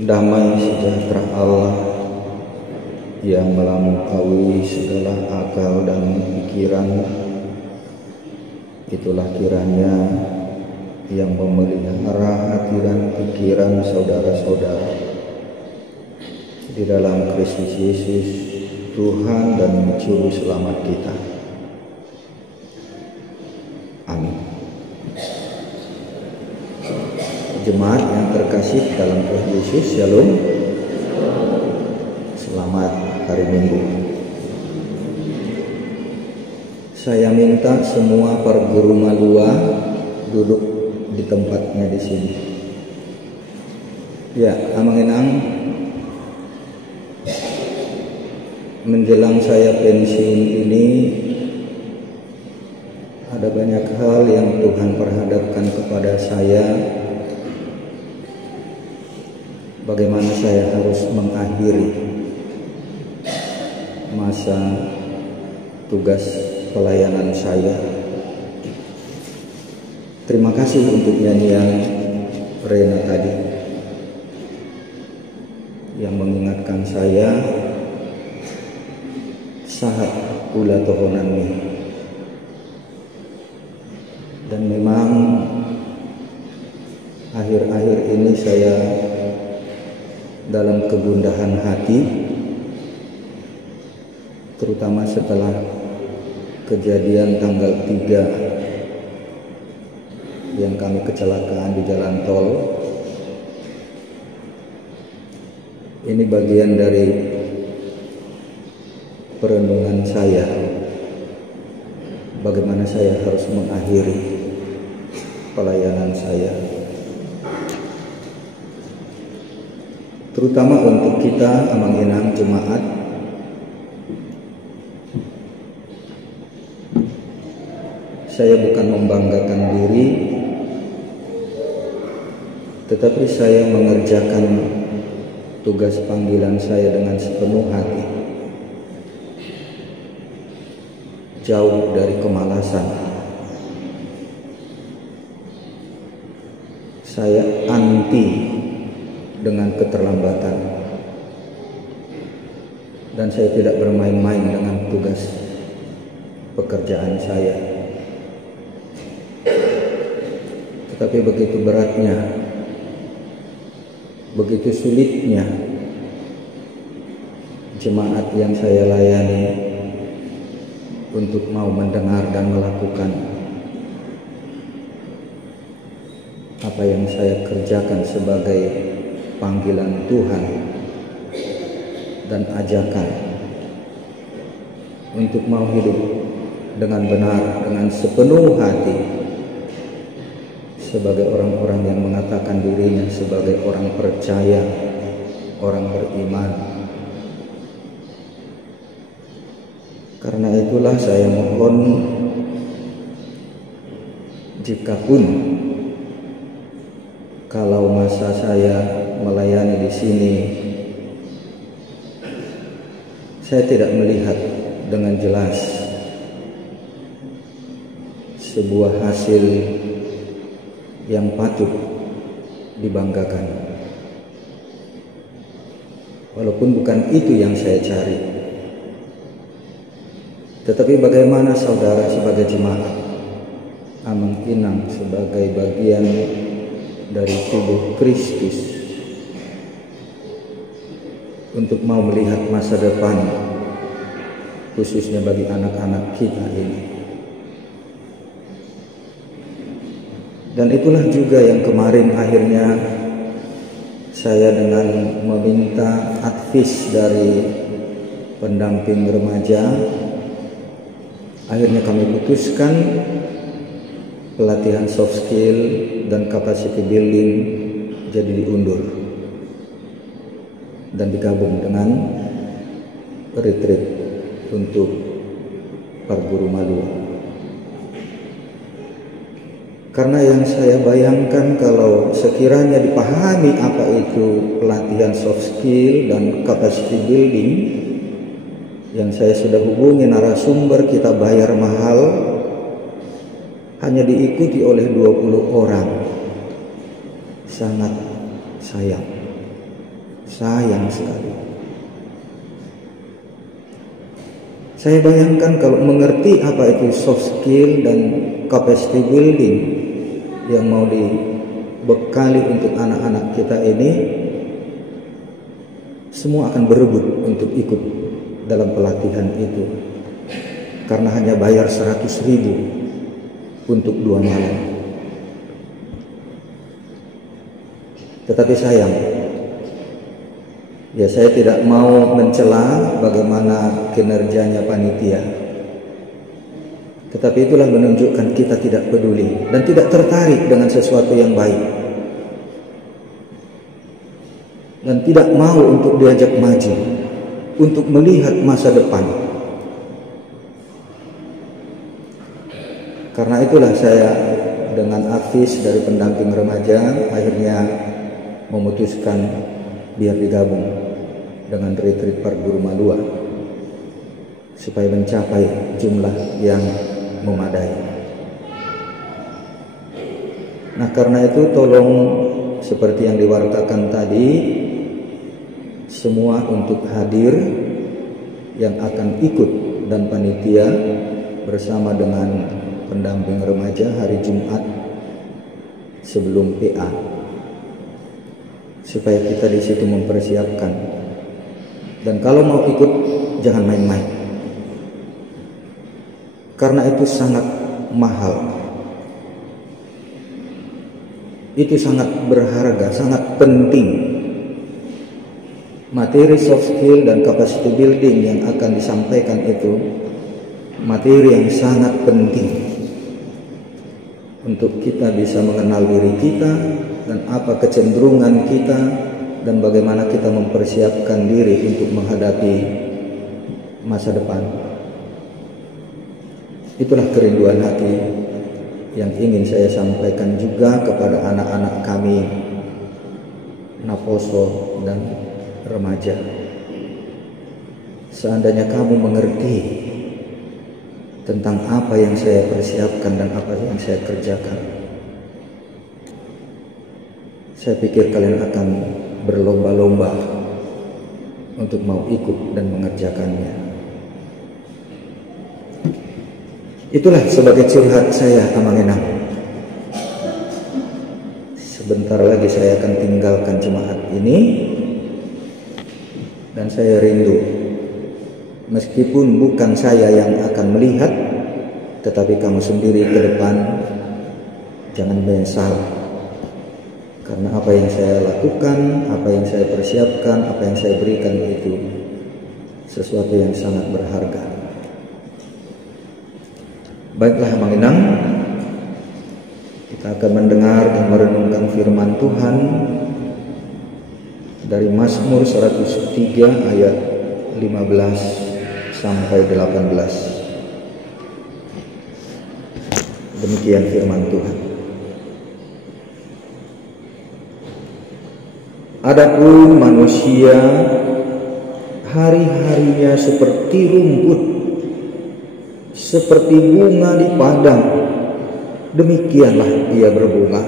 Damai sejahtera Allah yang melampaui segala akal dan pikiran, itulah kiranya yang memelihara hati dan pikiran saudara-saudara di dalam Kristus Yesus, Tuhan dan Juru Selamat kita. Amin. Jemaat yang terkasih dalam Tuhan Yesus, Shalom. Selamat hari Minggu. Saya minta semua perguru malua duduk di tempatnya di sini. Ya, amang-inang, menjelang saya pensiun ini ada banyak hal yang Tuhan perhadapkan kepada saya. Bagaimana saya harus mengakhiri masa tugas pelayanan saya. Terima kasih untuk nyanyian Rena tadi yang mengingatkan saya sahat ula tohonanmi. Dan memang akhir-akhir ini saya dalam kegundahan hati, terutama setelah kejadian tanggal 3 yang kami kecelakaan di jalan tol. Ini bagian dari perenungan saya, bagaimana saya harus mengakhiri pelayanan saya, terutama untuk kita amang-inang jemaat. Saya bukan membanggakan diri, tetapi saya mengerjakan tugas panggilan saya dengan sepenuh hati, jauh dari kemalasan. Saya anti dengan keterlambatan, dan saya tidak bermain-main dengan tugas pekerjaan saya. Tetapi begitu beratnya, begitu sulitnya jemaat yang saya layani untuk mau mendengar dan melakukan apa yang saya kerjakan sebagai panggilan Tuhan dan ajakan untuk mau hidup dengan benar, dengan sepenuh hati sebagai orang-orang yang mengatakan dirinya sebagai orang percaya, orang beriman. Karena itulah saya mohon, jikapun kalau masa saya melayani di sini saya tidak melihat dengan jelas sebuah hasil yang patut dibanggakan, walaupun bukan itu yang saya cari. Tetapi bagaimana saudara sebagai jemaat, amang-inang sebagai bagian dari tubuh Kristus, untuk mau melihat masa depan, khususnya bagi anak-anak kita ini. Dan itulah juga yang kemarin akhirnya saya dengan meminta advis dari pendamping remaja, akhirnya kami putuskan pelatihan soft skill dan capacity building jadi diundur dan digabung dengan retreat untuk perguru malua. Karena yang saya bayangkan, kalau sekiranya dipahami apa itu pelatihan soft skill dan capacity building, yang saya sudah hubungi narasumber, kita bayar mahal, hanya diikuti oleh 20 orang. Sangat sayang. Sayang sekali. Saya bayangkan kalau mengerti apa itu soft skill dan capacity building yang mau dibekali untuk anak-anak kita ini, semua akan berebut untuk ikut dalam pelatihan itu. Karena hanya bayar 100.000 untuk 2 malam. Tetapi sayang, ya saya tidak mau mencela bagaimana kinerjanya panitia. Tetapi itulah menunjukkan kita tidak peduli dan tidak tertarik dengan sesuatu yang baik. Dan tidak mau untuk diajak maju, untuk melihat masa depan. Karena itulah saya dengan advis dari pendamping remaja akhirnya memutuskan biar digabung dengan retreat Park Buruma 2 supaya mencapai jumlah yang memadai. Nah, karena itu tolong seperti yang diwartakan tadi, semua untuk hadir yang akan ikut dan panitia bersama dengan pendamping remaja hari Jumat sebelum PA, supaya kita di situ mempersiapkan. Dan kalau mau ikut jangan main-main, karena itu sangat mahal, itu sangat berharga, sangat penting. Materi soft skill dan capacity building yang akan disampaikan itu materi yang sangat penting untuk kita bisa mengenal diri kita dan apa kecenderungan kita dan bagaimana kita mempersiapkan diri untuk menghadapi masa depan. Itulah kerinduan hati yang ingin saya sampaikan juga kepada anak-anak kami Naposo dan remaja. Seandainya kamu mengerti tentang apa yang saya persiapkan dan apa yang saya kerjakan, saya pikir kalian akan berlomba-lomba untuk mau ikut dan mengerjakannya. Itulah sebagai curhat saya, Amangenang. Sebentar lagi saya akan tinggalkan jemaat ini dan saya rindu. Meskipun bukan saya yang akan melihat, tetapi kamu sendiri ke depan jangan menyesal. Karena apa yang saya lakukan, apa yang saya persiapkan, apa yang saya berikan itu sesuatu yang sangat berharga. Baiklah Amangenang, kita akan mendengar dan merenungkan firman Tuhan dari Mazmur 103 ayat 15 sampai 18. Demikian firman Tuhan. Adapun manusia hari-harinya seperti rumput, seperti bunga di padang, demikianlah ia berbunga.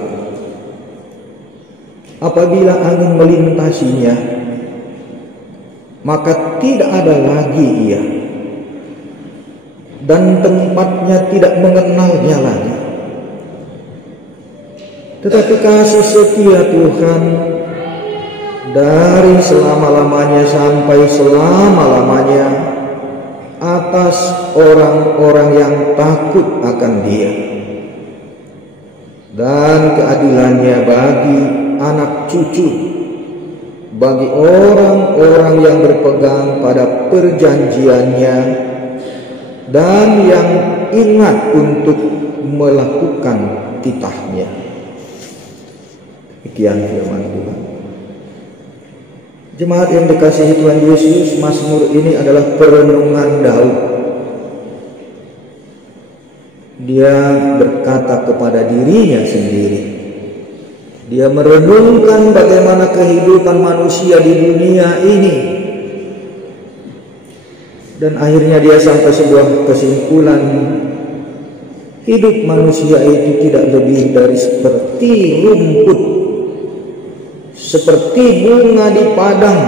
Apabila angin melintasinya, maka tidak ada lagi ia, dan tempatnya tidak mengenalnya lagi. Tetapi kasih setia Tuhan dari selama-lamanya sampai selama-lamanya atas orang-orang yang takut akan Dia, dan keadilannya bagi anak cucu, bagi orang-orang yang berpegang pada perjanjiannya dan yang ingat untuk melakukan titahnya. Demikian firman Tuhan. Jemaat yang dikasihi Tuhan Yesus, Mazmur ini adalah perenungan Daud. Dia berkata kepada dirinya sendiri. Dia merenungkan bagaimana kehidupan manusia di dunia ini. Dan akhirnya dia sampai sebuah kesimpulan, hidup manusia itu tidak lebih dari seperti rumput, seperti bunga di padang,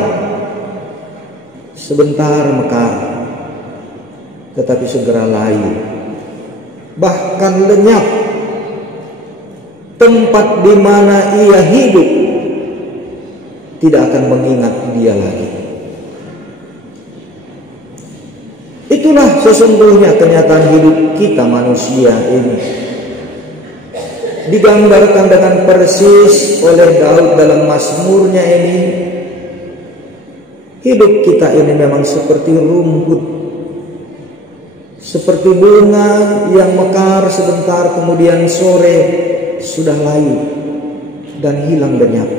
sebentar mekar, tetapi segera layu, bahkan lenyap. Tempat di mana ia hidup tidak akan mengingat dia lagi. Itulah sesungguhnya kenyataan hidup kita manusia ini. Digambarkan dengan persis oleh Daud dalam Mazmurnya ini. Hidup kita ini memang seperti rumput, seperti bunga yang mekar sebentar, kemudian sore sudah layu dan hilang lenyap.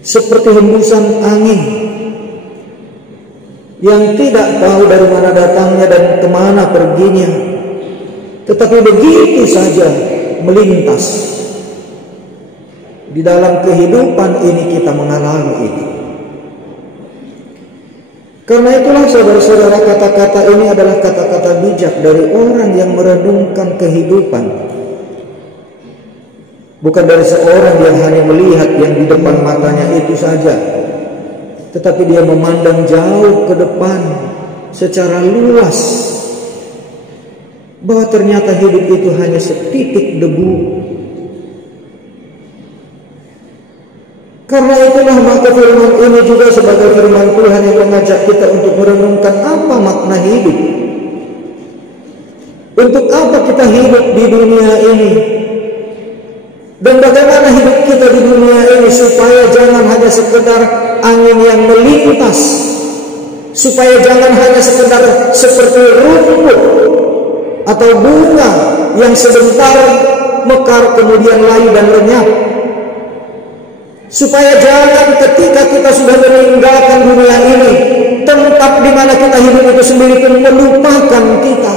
Seperti hembusan angin yang tidak tahu dari mana datangnya dan kemana perginya, tetapi begitu saja melintas. Di dalam kehidupan ini kita mengalami itu. Karena itulah saudara-saudara, kata-kata ini adalah kata-kata bijak dari orang yang merenungkan kehidupan. Bukan dari seorang yang hanya melihat yang di depan matanya itu saja, tetapi dia memandang jauh ke depan secara luas, bahwa ternyata hidup itu hanya setitik debu. Karena itulah maka firman ini juga sebagai firman Tuhan yang mengajak kita untuk merenungkan apa makna hidup. Untuk apa kita hidup di dunia ini? Dan bagaimana hidup kita di dunia ini supaya jangan hanya sekedar angin yang melintas, supaya jangan hanya sekedar seperti rumput atau bunga yang sebentar mekar kemudian layu dan lenyap. Supaya jangan ketika kita sudah meninggalkan dunia ini, tempat di mana kita hidup itu sendiri pun melupakan kita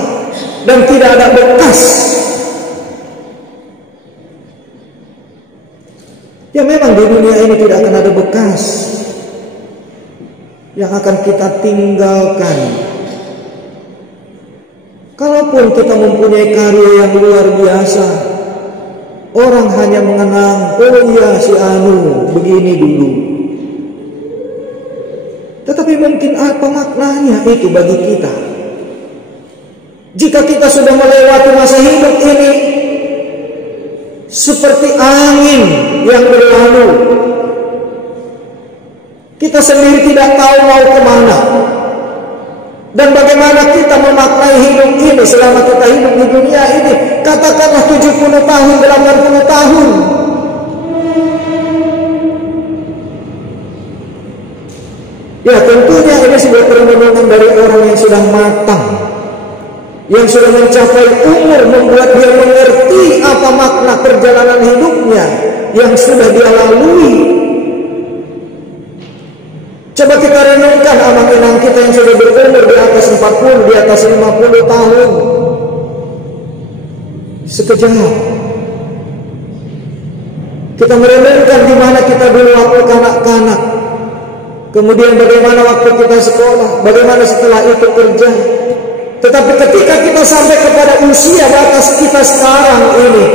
dan tidak ada bekas. Ya memang di dunia ini tidak akan ada bekas yang akan kita tinggalkan. Kalaupun kita mempunyai karya yang luar biasa, orang hanya mengenang, oh iya si Anu begini dulu. Tetapi mungkin apa maknanya itu bagi kita? Jika kita sudah melewati masa hidup ini seperti angin yang berlalu, kita sendiri tidak tahu mau kemana. Dan bagaimana kita memaknai hidup ini selama kita hidup di dunia ini? Katakanlah 70 tahun, 80 tahun. Ya tentunya ini sebuah perenungan dari orang yang sudah matang, yang sudah mencapai umur, membuat dia mengerti apa makna perjalanan hidupnya yang sudah dia lalui. Coba kita renungkan anak-anak kita yang sudah berumur di atas 40, di atas 50 tahun. Sekejap kita merenungkan di mana kita dulu waktu kanak-kanak, kemudian bagaimana waktu kita sekolah, bagaimana setelah itu kerja. Tetapi ketika kita sampai kepada usia batas kita sekarang ini,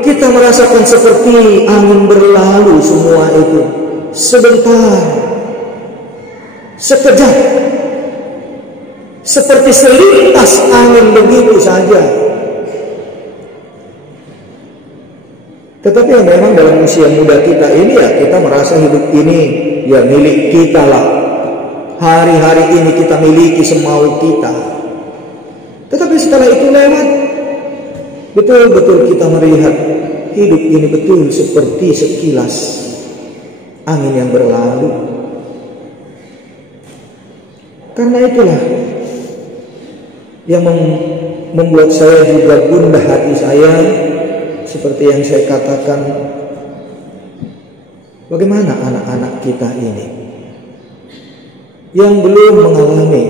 kita merasakan seperti angin berlalu semua itu. Sebentar, sekejap, seperti selintas angin begitu saja. Tetapi memang dalam usia muda kita ini ya kita merasa hidup ini ya milik kita lah. Hari-hari ini kita miliki semau kita. Tetapi setelah itu lewat, betul-betul kita melihat hidup ini betul seperti sekilas angin yang berlalu. Karena itulah yang membuat saya juga gundah hati saya, seperti yang saya katakan, bagaimana anak-anak kita ini yang belum mengalami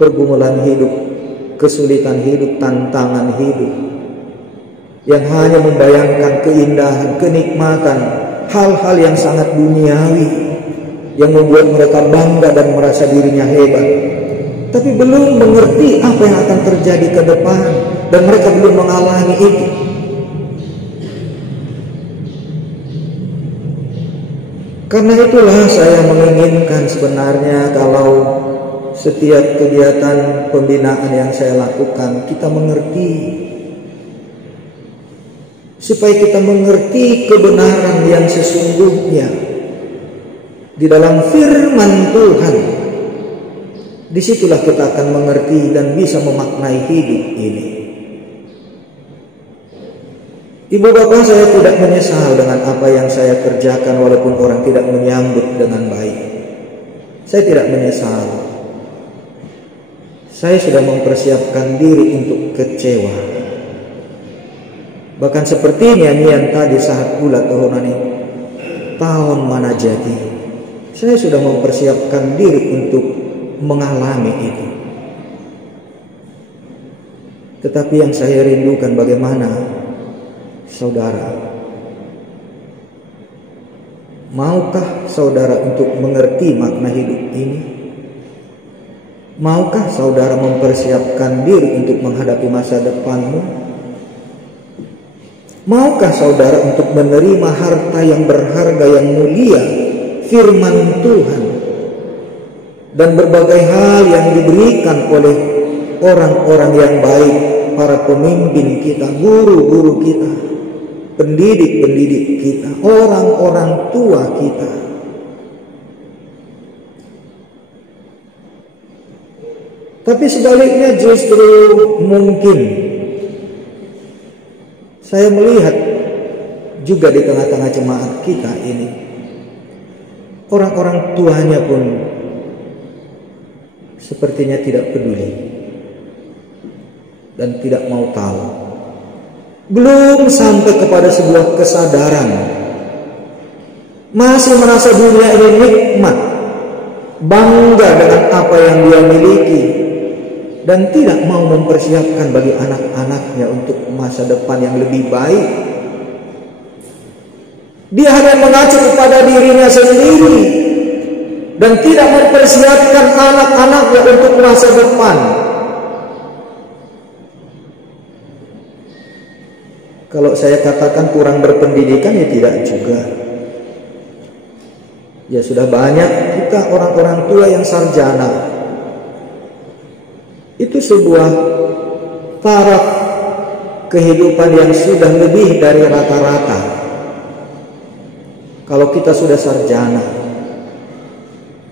pergumulan hidup, kesulitan hidup, tantangan hidup, yang hanya membayangkan keindahan, kenikmatan, hal-hal yang sangat duniawi, yang membuat mereka bangga dan merasa dirinya hebat, tapi belum mengerti apa yang akan terjadi ke depan, dan mereka belum mengalami itu. Karena itulah saya menginginkan sebenarnya kalau setiap kegiatan pembinaan yang saya lakukan kita mengerti, supaya kita mengerti kebenaran yang sesungguhnya di dalam firman Tuhan. Disitulah kita akan mengerti dan bisa memaknai hidup ini. Ibu bapak, saya tidak menyesal dengan apa yang saya kerjakan walaupun orang tidak menyambut dengan baik. Saya tidak menyesal. Saya sudah mempersiapkan diri untuk kecewa. Bahkan seperti nyanyian tadi saat pula tahunani, tahun mana jadi. Saya sudah mempersiapkan diri untuk mengalami itu. Tetapi yang saya rindukan bagaimana saudara. Maukah saudara untuk mengerti makna hidup ini? Maukah saudara mempersiapkan diri untuk menghadapi masa depanmu? Maukah saudara untuk menerima harta yang berharga yang mulia, firman Tuhan, dan berbagai hal yang diberikan oleh orang-orang yang baik, para pemimpin kita, guru-guru kita, pendidik-pendidik kita, orang-orang tua kita. Tapi sebaliknya justru mungkin saya melihat juga di tengah-tengah jemaat kita ini, orang-orang tuanya pun sepertinya tidak peduli dan tidak mau tahu. Belum sampai kepada sebuah kesadaran, masih merasa dunia ini nikmat, bangga dengan apa yang dia miliki, dan tidak mau mempersiapkan bagi anak-anaknya untuk masa depan yang lebih baik. Dia hanya mengacu kepada dirinya sendiri dan tidak mempersiapkan anak-anaknya untuk masa depan. Kalau saya katakan kurang berpendidikan, ya tidak juga. Ya sudah banyak kita orang-orang tua yang sarjana. Itu sebuah taraf kehidupan yang sudah lebih dari rata-rata. Kalau kita sudah sarjana,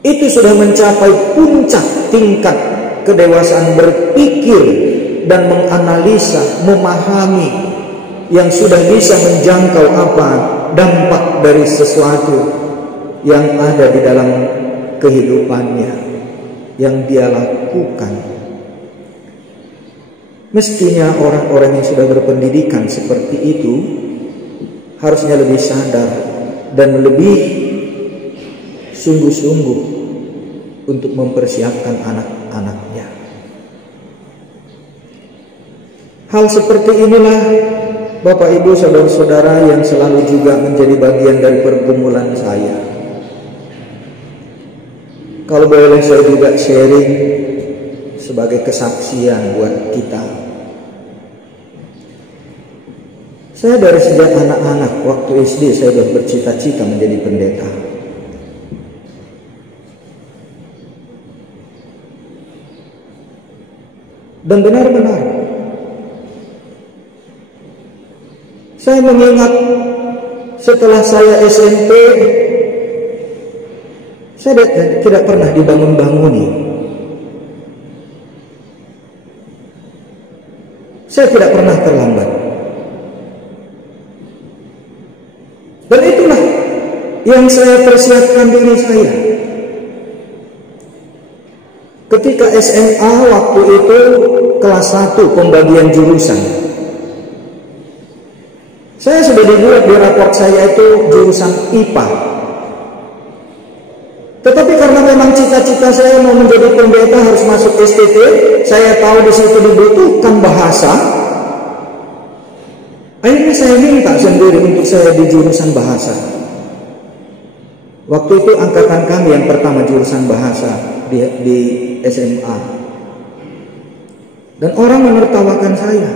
itu sudah mencapai puncak tingkat kedewasaan berpikir dan menganalisa, memahami, yang sudah bisa menjangkau apa dampak dari sesuatu yang ada di dalam kehidupannya yang dia lakukan. Mestinya orang-orang yang sudah berpendidikan seperti itu harusnya lebih sadar dan lebih sungguh-sungguh untuk mempersiapkan anak-anaknya. Hal seperti inilah Bapak Ibu saudara-saudara yang selalu juga menjadi bagian dari pergumulan saya. Kalau boleh saya juga sharing sebagai kesaksian buat kita. Saya dari sejak anak-anak waktu SD saya sudah bercita-cita menjadi pendeta. Dan benar-benar saya mengingat setelah saya SMP, saya tidak pernah dibangun-banguni. Saya tidak pernah terlambat. Dan itulah yang saya persiapkan diri saya. Ketika SMA waktu itu kelas 1 pembagian jurusan, saya sudah dibuat di raport saya itu jurusan IPA. Tetapi karena memang cita-cita saya mau menjadi pendeta harus masuk STT, saya tahu di situ dibutuhkan bahasa. Akhirnya saya minta sendiri untuk saya di jurusan bahasa. Waktu itu angkatan kami yang pertama jurusan bahasa di SMA. Dan orang menertawakan saya.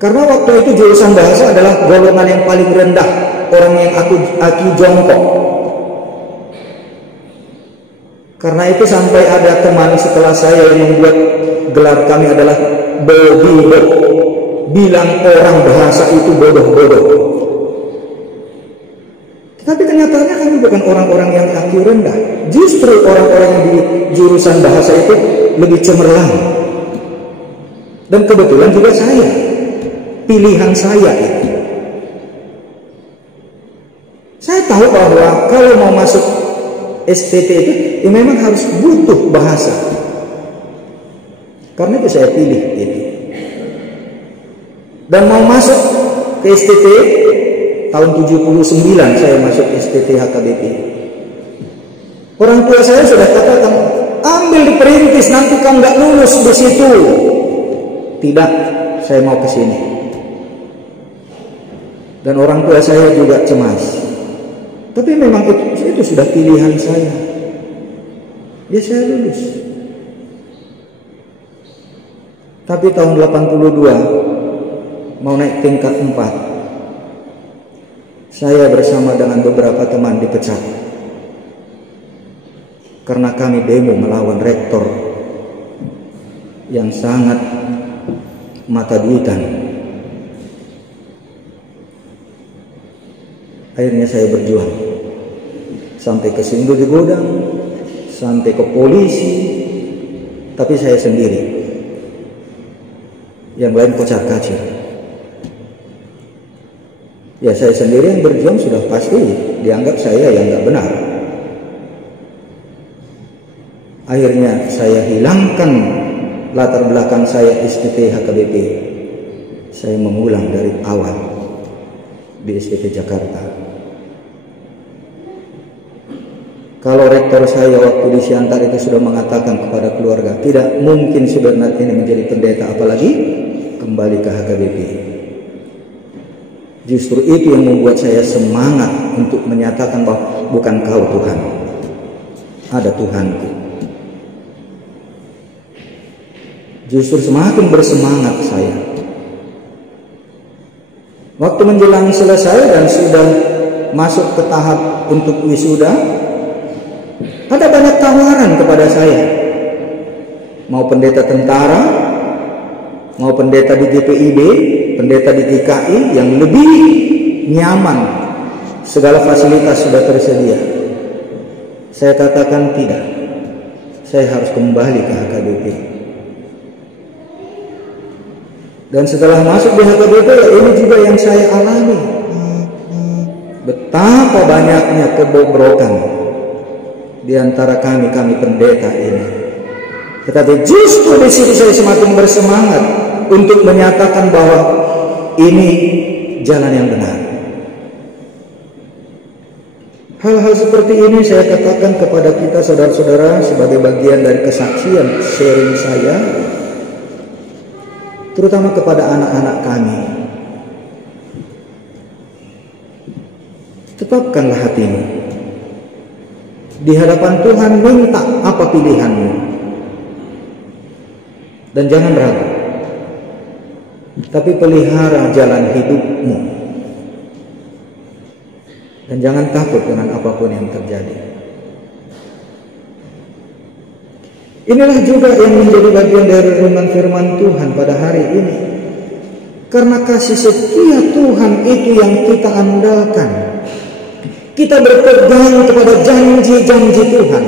Karena waktu itu jurusan bahasa adalah golongan yang paling rendah orang yang aki jongkok. Karena itu sampai ada teman setelah saya yang membuat gelar kami adalah bodoh, bilang orang bahasa itu bodoh-bodoh. Tapi kenyataannya kami bukan orang-orang yang IQ rendah. Justru orang-orang yang di jurusan bahasa itu lebih cemerlang. Dan kebetulan juga saya, pilihan saya itu. Saya tahu bahwa kalau mau masuk STT itu, ya memang harus butuh bahasa. Karena itu saya pilih itu. Dan mau masuk ke STT, tahun 79 saya masuk STT HKBP. Orang tua saya sudah katakan, ambil di perintis, nanti kamu nggak lulus di situ. Tidak, saya mau ke sini. Dan orang tua saya juga cemas. Tapi memang itu sudah pilihan saya. Ya saya lulus. Tapi tahun 82 mau naik tingkat 4. Saya bersama dengan beberapa teman dipecat. Karena kami demo melawan rektor yang sangat mata duitan. Akhirnya saya berjuang sampai ke Sindu di Godang, sampai ke polisi, tapi saya sendiri. Yang lain kocar kacir. Ya saya sendiri yang berjuang sudah pasti dianggap saya yang nggak benar. Akhirnya saya hilangkan latar belakang saya STT HKBP. Saya mengulang dari awal di STT Jakarta. Kalau rektor saya waktu di Siantar itu sudah mengatakan kepada keluarga, tidak mungkin si Bernard ini menjadi pendeta, apalagi kembali ke HKBP. Justru itu yang membuat saya semangat untuk menyatakan bahwa bukan kau Tuhan, ada Tuhanku. Justru semakin bersemangat saya. Waktu menjelang selesai dan sudah masuk ke tahap untuk wisuda, ada banyak tawaran kepada saya. Mau pendeta tentara, mau pendeta di GPIB, pendeta di GKI yang lebih nyaman, segala fasilitas sudah tersedia. Saya katakan tidak. Saya harus kembali ke HKBP. Dan setelah masuk di HKBP, ini juga yang saya alami. Betapa banyaknya kebobrokan di antara kami pendeta ini. Tetapi justru di situ saya semakin bersemangat untuk menyatakan bahwa ini jalan yang benar. Hal-hal seperti ini saya katakan kepada kita saudara-saudara sebagai bagian dari kesaksian sharing saya, terutama kepada anak-anak kami. Tetapkanlah hatimu. Di hadapan Tuhan minta apa pilihanmu. Dan jangan ragu. Tapi pelihara jalan hidupmu. Dan jangan takut dengan apapun yang terjadi. Inilah juga yang menjadi bagian dari renungan firman Tuhan pada hari ini. Karena kasih setia Tuhan itu yang kita andalkan. Kita berpegang kepada janji-janji Tuhan.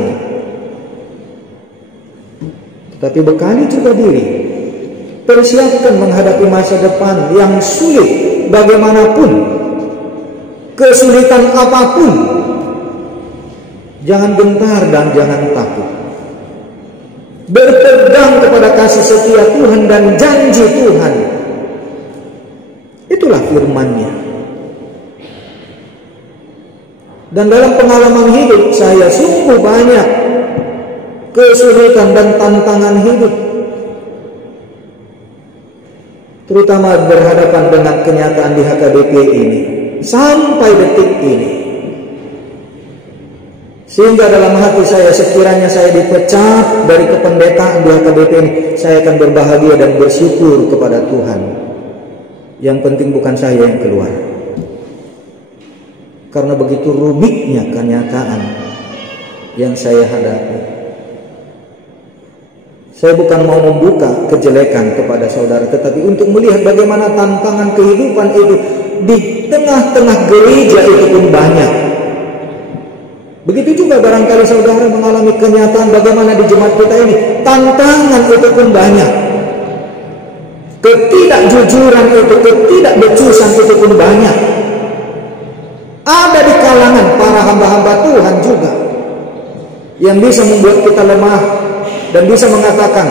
Tetapi bekali juga diri. Persiapkan menghadapi masa depan yang sulit bagaimanapun. Kesulitan apapun. Jangan gentar dan jangan takut. Berpegang kepada kasih setia Tuhan dan janji Tuhan. Itulah firman-Nya. Dan dalam pengalaman hidup saya sungguh banyak kesulitan dan tantangan hidup. Terutama berhadapan dengan kenyataan di HKBP ini. Sampai detik ini. Sehingga dalam hati saya sekiranya saya dipecat dari kependetaan di HKBP ini, saya akan berbahagia dan bersyukur kepada Tuhan. Yang penting bukan saya yang keluar. karena begitu rumitnya kenyataan yang saya hadapi. Saya bukan mau membuka kejelekan kepada saudara, tetapi untuk melihat bagaimana tantangan kehidupan itu di tengah-tengah gereja itu pun banyak. Begitu juga barangkali saudara mengalami kenyataan bagaimana di jemaat kita ini tantangan itu pun banyak. Ketidakjujuran itu, ketidakbecusan itu pun banyak. Ada di kalangan para hamba-hamba Tuhan juga yang bisa membuat kita lemah dan bisa mengatakan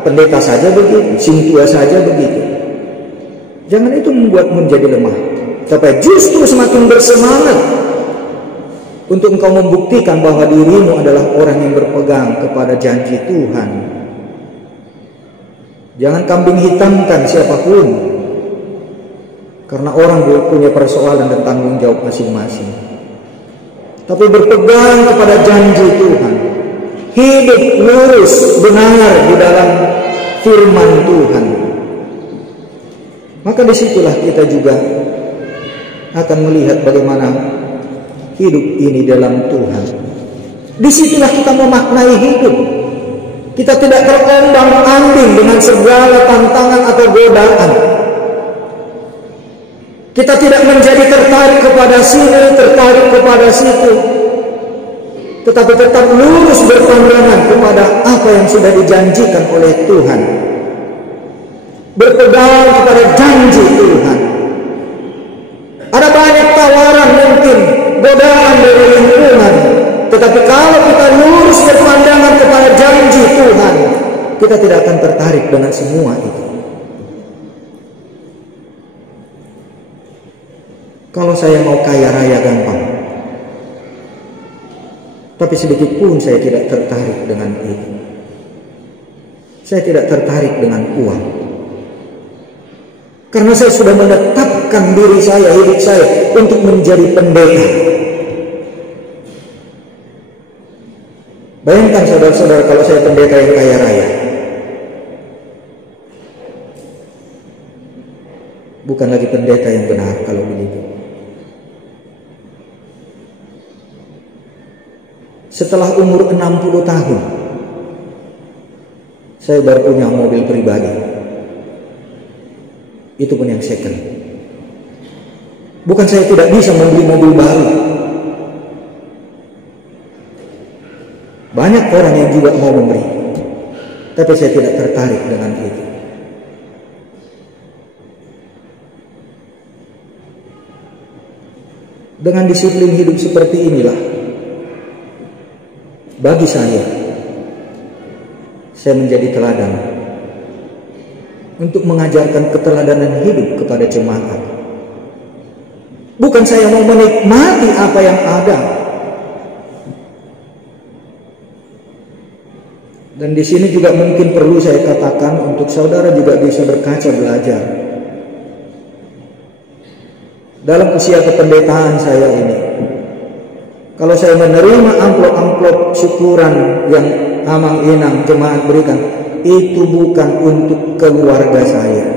pendeta saja begitu, sing tua saja begitu. Jangan itu membuatmu menjadi lemah, tapi justru semakin bersemangat untuk engkau membuktikan bahwa dirimu adalah orang yang berpegang kepada janji Tuhan. Jangan kambing hitamkan siapapun, karena orang punya persoalan dan tanggung jawab masing-masing. Tapi berpegang kepada janji Tuhan, hidup lurus benar di dalam firman Tuhan, maka disitulah kita juga akan melihat bagaimana hidup ini dalam Tuhan. Disitulah kita memaknai hidup. Kita tidak terombang-ambing dengan segala tantangan atau godaan. Kita tidak menjadi tertarik kepada sini, tertarik kepada situ, tetapi tetap lurus berpandangan kepada apa yang sudah dijanjikan oleh Tuhan. Berpegang kepada janji Tuhan. Ada banyak tawaran mungkin, godaan dari lingkungan, tetapi kalau kita lurus berpandangan kepada janji Tuhan, kita tidak akan tertarik dengan semua itu. Kalau saya mau kaya raya gampang, tapi sedikit pun saya tidak tertarik dengan itu. Saya tidak tertarik dengan uang, karena saya sudah menetapkan diri saya, hidup saya untuk menjadi pendeta. Bayangkan saudara-saudara, kalau saya pendeta yang kaya raya. Bukan lagi pendeta yang benar kalau begitu. Setelah umur 60 tahun, saya baru punya mobil pribadi. Itu pun yang second. Bukan saya tidak bisa membeli mobil baru. Banyak orang yang juga mau memberi, tapi saya tidak tertarik dengan itu. Dengan disiplin hidup seperti inilah, bagi saya menjadi teladan untuk mengajarkan keteladanan hidup kepada jemaat. Bukan saya mau menikmati apa yang ada. Dan di sini juga mungkin perlu saya katakan untuk saudara juga bisa berkaca belajar. Dalam usia kependetaan saya ini, kalau saya menerima amplop-amplop syukuran yang amang inang jemaat berikan, itu bukan untuk keluarga saya.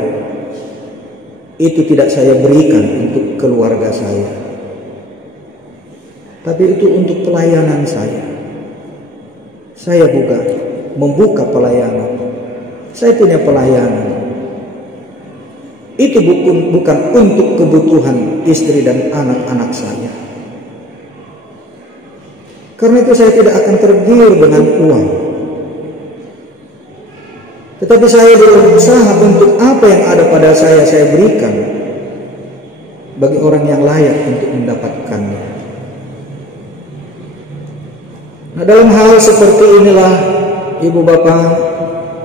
Itu tidak saya berikan untuk keluarga saya, tapi itu untuk pelayanan saya. Saya juga membuka pelayanan. Saya punya pelayanan. Itu bukan untuk kebutuhan istri dan anak-anak saya. Karena itu saya tidak akan tergiur dengan uang. Tetapi saya berusaha untuk apa yang ada pada saya berikan bagi orang yang layak untuk mendapatkannya. Nah, dalam hal seperti inilah ibu bapak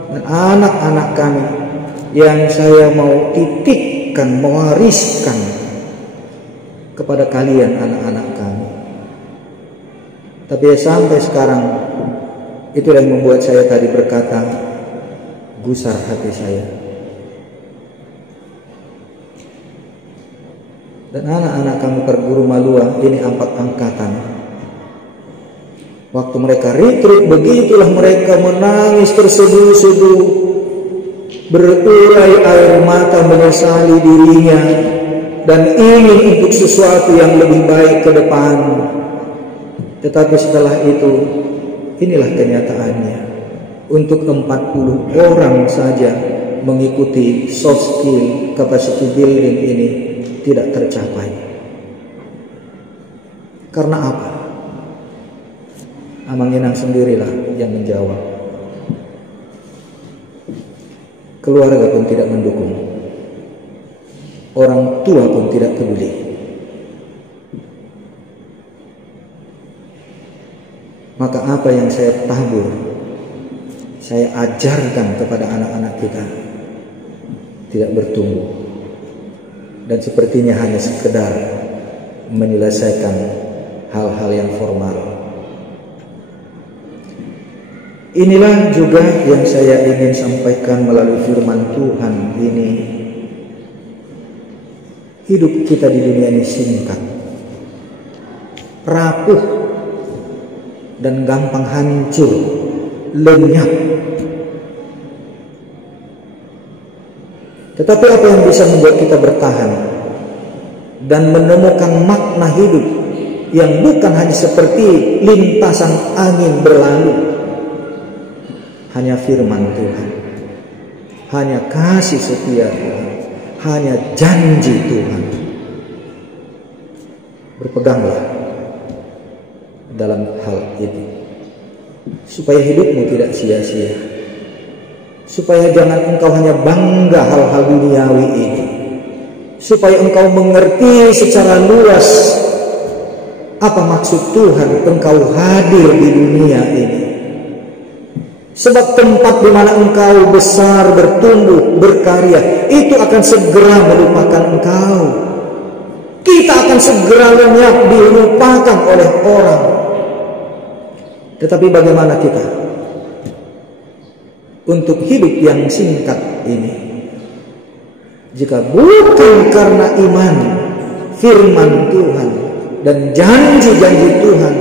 dan anak-anak kami yang saya mau titipkan, mewariskan kepada kalian anak-anak kami. Tapi sampai sekarang itu yang membuat saya tadi berkata, gusar hati saya. Dan anak-anak kami perguru Malua ini 4 angkatan. Waktu mereka retreat, begitulah mereka menangis terseduh-seduh, berurai air mata menyesali dirinya dan ingin untuk sesuatu yang lebih baik ke depan. Tetapi setelah itu, inilah kenyataannya. Untuk 40 orang saja mengikuti soft skill capacity building ini tidak tercapai. Karena apa? Amang Inang sendirilah yang menjawab. Keluarga pun tidak mendukung. Orang tua pun tidak peduli. Maka apa yang saya tabur, saya ajarkan kepada anak-anak kita tidak bertumbuh. Dan sepertinya hanya sekedar menyelesaikan hal-hal yang formal. Inilah juga yang saya ingin sampaikan melalui firman Tuhan ini. Hidup kita di dunia ini singkat, rapuh, dan gampang hancur, lenyap. Tetapi apa yang bisa membuat kita bertahan dan menemukan makna hidup yang bukan hanya seperti lintasan angin berlalu? Hanya firman Tuhan, hanya kasih setia Tuhan, hanya janji Tuhan. Berpeganglah dalam hal itu, supaya hidupmu tidak sia-sia, supaya jangan engkau hanya bangga hal-hal duniawi ini, supaya engkau mengerti secara luas apa maksud Tuhan engkau hadir di dunia ini. Sebab tempat di mana engkau besar, bertumbuh, berkarya, itu akan segera melupakan engkau. Kita akan segera lenyap, dilupakan oleh orang. Tetapi bagaimana kita untuk hidup yang singkat ini? Jika bukan karena iman, firman Tuhan, dan janji-janji Tuhan,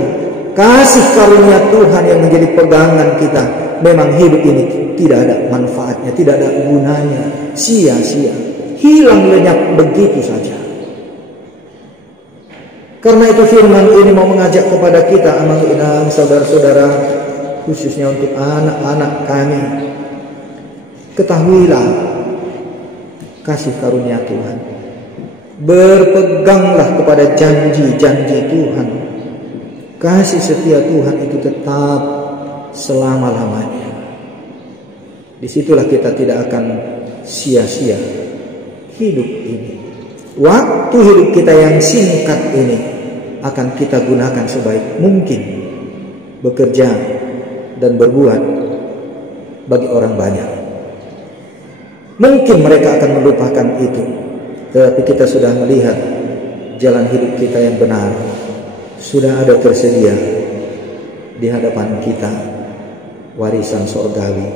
kasih karunia Tuhan yang menjadi pegangan kita, memang hidup ini tidak ada manfaatnya, tidak ada gunanya, sia-sia, hilang lenyap begitu saja. Karena itu firman ini mau mengajak kepada kita, Amang Inang, saudara-saudara, khususnya untuk anak-anak kami, ketahuilah kasih karunia Tuhan, berpeganglah kepada janji-janji Tuhan. Kasih setia Tuhan itu tetap selama-lamanya. Disitulah kita tidak akan sia-sia hidup ini. Waktu hidup kita yang singkat ini akan kita gunakan sebaik mungkin, bekerja dan berbuat bagi orang banyak. Mungkin mereka akan melupakan itu, tetapi kita sudah melihat jalan hidup kita yang benar, sudah ada tersedia di hadapan kita warisan sorgawi.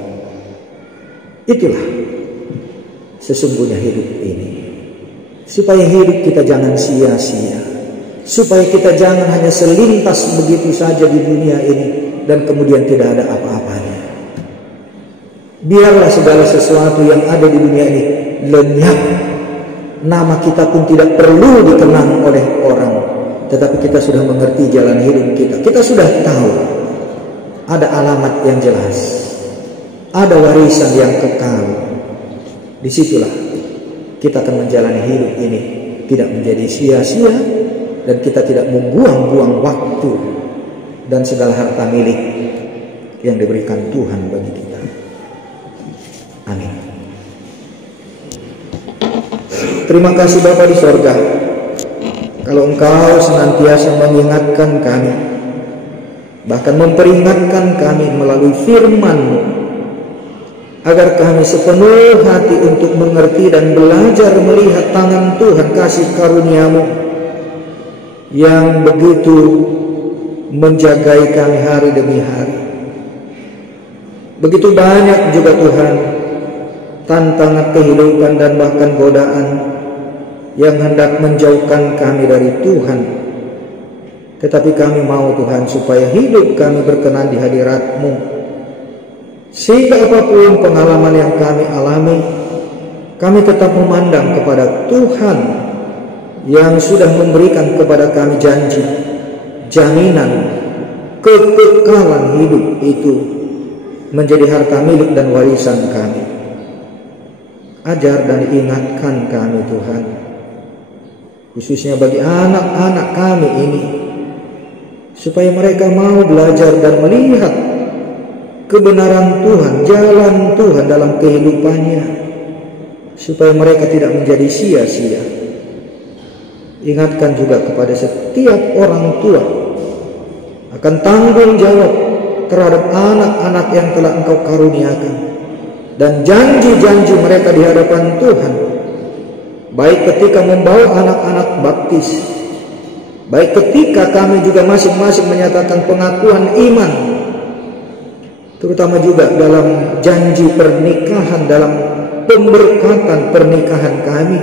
Itulah sesungguhnya hidup ini. Supaya hidup kita jangan sia-sia, supaya kita jangan hanya selintas begitu saja di dunia ini dan kemudian tidak ada apa-apanya. Biarlah segala sesuatu yang ada di dunia ini lenyap. Nama kita pun tidak perlu dikenang oleh orang, tetapi kita sudah mengerti jalan hidup kita. Kita sudah tahu ada alamat yang jelas, ada warisan yang kekal. Disitulah kita akan menjalani hidup ini tidak menjadi sia-sia, dan kita tidak membuang-buang waktu dan segala harta milik yang diberikan Tuhan bagi kita. Amin. Terima kasih Bapa di sorga, kalau Engkau senantiasa mengingatkan kami, bahkan memperingatkan kami melalui firman-Mu, agar kami sepenuh hati untuk mengerti dan belajar melihat tangan Tuhan, kasih karunia-Mu yang begitu menjagai kami hari demi hari. Begitu banyak juga Tuhan tantangan kehidupan dan bahkan godaan yang hendak menjauhkan kami dari Tuhan. Tetapi kami mau Tuhan supaya hidup kami berkenan di hadirat-Mu, sehingga apapun pengalaman yang kami alami, kami tetap memandang kepada Tuhan yang sudah memberikan kepada kami janji, jaminan kekekalan hidup itu menjadi harta milik dan warisan kami. Ajar dan ingatkan kami Tuhan, khususnya bagi anak-anak kami ini, supaya mereka mau belajar dan melihat kebenaran Tuhan, jalan Tuhan dalam kehidupannya, supaya mereka tidak menjadi sia-sia. Ingatkan juga kepada setiap orang tua akan tanggung jawab terhadap anak-anak yang telah Engkau karuniakan, dan janji-janji mereka di hadapan Tuhan, baik ketika membawa anak-anak baptis, baik ketika kami juga masing-masing menyatakan pengakuan iman, terutama juga dalam janji pernikahan, dalam pemberkatan pernikahan kami,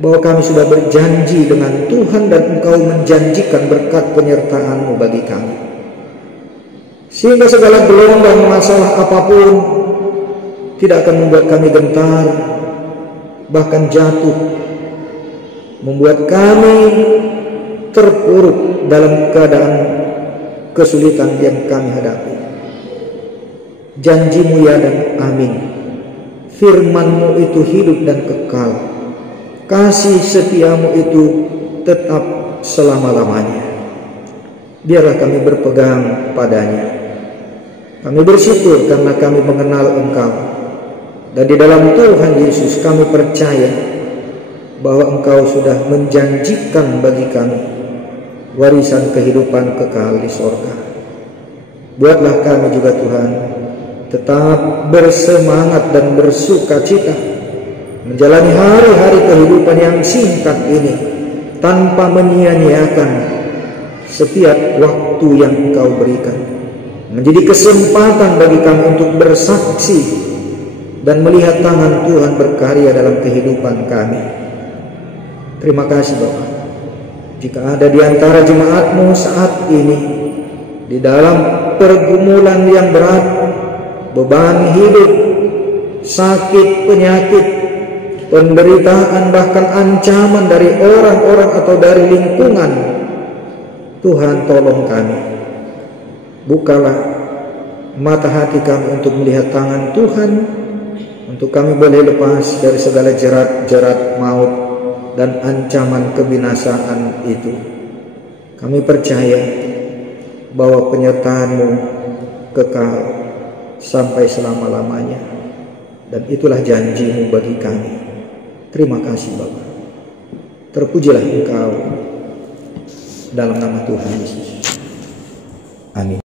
bahwa kami sudah berjanji dengan Tuhan dan Engkau menjanjikan berkat penyertaan-Mu bagi kami, sehingga segala gelombang masalah apapun tidak akan membuat kami gentar, bahkan jatuh, membuat kami terpuruk dalam keadaan kesulitan yang kami hadapi. Janji-Mu ya dan amin. Firman-Mu itu hidup dan kekal. Kasih setia-Mu itu tetap selama-lamanya. Biarlah kami berpegang padanya. Kami bersyukur karena kami mengenal Engkau, dan di dalam Tuhan Yesus kami percaya bahwa Engkau sudah menjanjikan bagi kami warisan kehidupan kekal di sorga. Buatlah kami juga Tuhan tetap bersemangat dan bersuka cita menjalani hari-hari kehidupan yang singkat ini tanpa menyia-nyiakan setiap waktu yang Engkau berikan, menjadi kesempatan bagi kami untuk bersaksi dan melihat tangan Tuhan berkarya dalam kehidupan kami. Terima kasih Bapa. Jika ada di antara jemaat-Mu saat ini di dalam pergumulan yang berat, beban hidup, sakit, penyakit, penderitaan, bahkan ancaman dari orang-orang atau dari lingkungan, Tuhan tolong kami. Bukalah mata hati kami untuk melihat tangan Tuhan, untuk kami boleh lepas dari segala jerat-jerat maut dan ancaman kebinasaan itu. Kami percaya bahwa penyertaan-Mu kekal sampai selama-lamanya, dan itulah janji-Mu bagi kami. Terima kasih Bapa. Terpujilah Engkau dalam nama Tuhan Yesus. Amin.